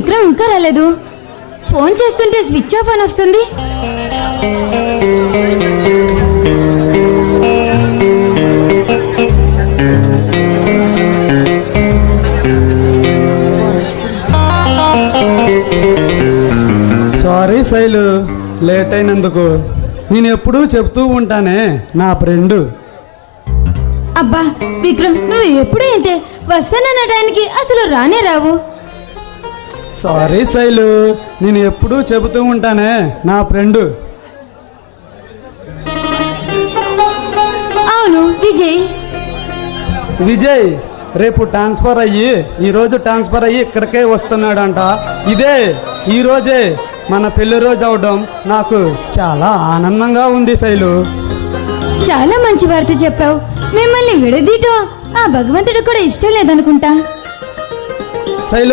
విక్రమ్ ఇంకా రాలేదు. ఫోన్ చేస్తుంటే స్విచ్ ఆఫ్ అని వస్తుంది. సారీ శైలు, లేట్ అయినందుకు. నేను ఎప్పుడూ చెప్తూ ఉంటానే నా ఫ్రెండ్. అబ్బా విక్రమ్, నువ్వు ఎప్పుడు ఇంతే, వస్తాననడానికి అసలు రానే రావు. సారీ శైలు, నేను ఎప్పుడూ చెబుతూ ఉంటానే నా ఫ్రెండ్. అవును విజయ్. విజయ్ రేపు ట్రాన్స్ఫర్ అయ్యి ఈరోజు ట్రాన్స్ఫర్ అయ్యి ఇక్కడికే వస్తున్నాడంట. ఈరోజే మన పెళ్లి రోజు అవడం నాకు చాలా ఆనందంగా ఉంది శైలు. చాలా మంచి వార్త చెప్పావు. మిమ్మల్ని విడదీయటం ఆ భగవంతుడు కూడా ఇష్టం లేదనుకుంటా. శైలు